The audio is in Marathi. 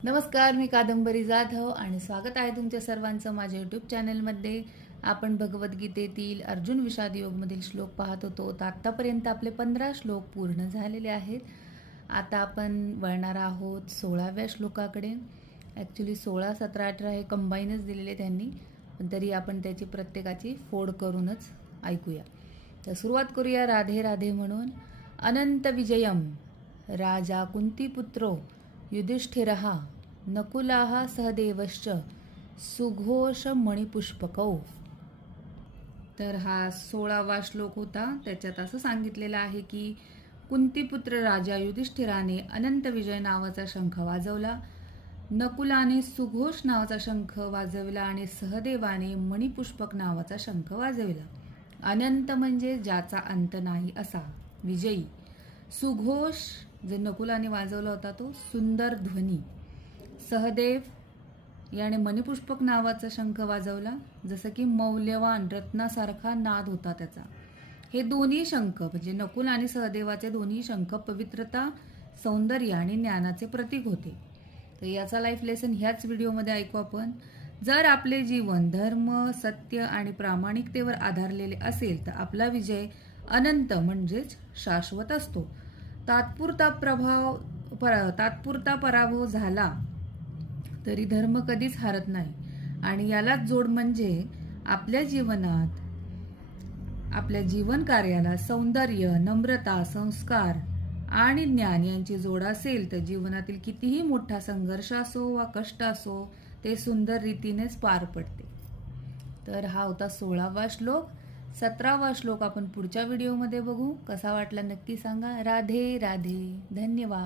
नमस्कार, मी कादंबरी जाधव आणि स्वागत आहे तुमच्या सर्वांचं माझ्या यूट्यूब चॅनलमध्ये. आपण भगवद्गीतेतील अर्जुन विषाद योगमधील श्लोक पाहत होतो. तर आत्तापर्यंत आपले 15 श्लोक पूर्ण झालेले आहेत. आता आपण वळणार आहोत 16व्या श्लोकाकडे. ॲक्च्युली 16, 17, 18 हे कंबाईनच दिलेले त्यांनी, पण तरी आपण त्याची प्रत्येकाची फोड करूनच ऐकूया. तर सुरुवात करूया राधे राधे म्हणून. अनंत विजयम राजा कुंतीपुत्रो युधिष्ठिरः नकुलाः सहदेवश्च सुघोष मणिपुष्पकौ. तर हा 16वा श्लोक होता. त्याच्यात असं सांगितलेलं आहे की कुंतीपुत्र राजा युधिष्ठिराने अनंत विजय नावाचा शंख वाजवला, नकुलाने सुघोष नावाचा शंख वाजविला आणि सहदेवाने मणिपुष्पक नावाचा शंख वाजविला. अनंत म्हणजे ज्याचा अंत नाही असा, विजयी. सुघोष जे नकुलाने वाजवला होता तो सुंदर ध्वनी. सहदेव याने मणिपुष्पक नावाचा शंख वाजवला, जसं की मौल्यवान रत्नासारखा नाद होता त्याचा. हे दोन्ही शंख म्हणजे नकुल आणि सहदेवाचे दोन्ही शंख पवित्रता, सौंदर्य आणि ज्ञानाचे प्रतीक होते. तर याचा लाईफ लेसन ह्याच व्हिडिओमध्ये ऐकू आपण. जर आपले जीवन धर्म, सत्य आणि प्रामाणिकतेवर आधारलेले असेल तर आपला विजय अनंत म्हणजेच शाश्वत असतो. तात्पुरता पराभव झाला तरी धर्म कधीच हारत नाही. आणि यालाच जोड म्हणजे आपल्या जीवनात, आपल्या जीवन कार्याला सौंदर्य, नम्रता, संस्कार आणि ज्ञान यांची जोड असेल तर जीवनातील कितीही मोठा संघर्ष असो वा कष्ट असो ते सुंदर रीतीनेच पार पडते. तर हा होता 16वा श्लोक. 17वा श्लोक आपण पुढच्या व्हिडिओमध्ये बघू. कसा वाटला नक्की सांगा. राधे राधे. धन्यवाद.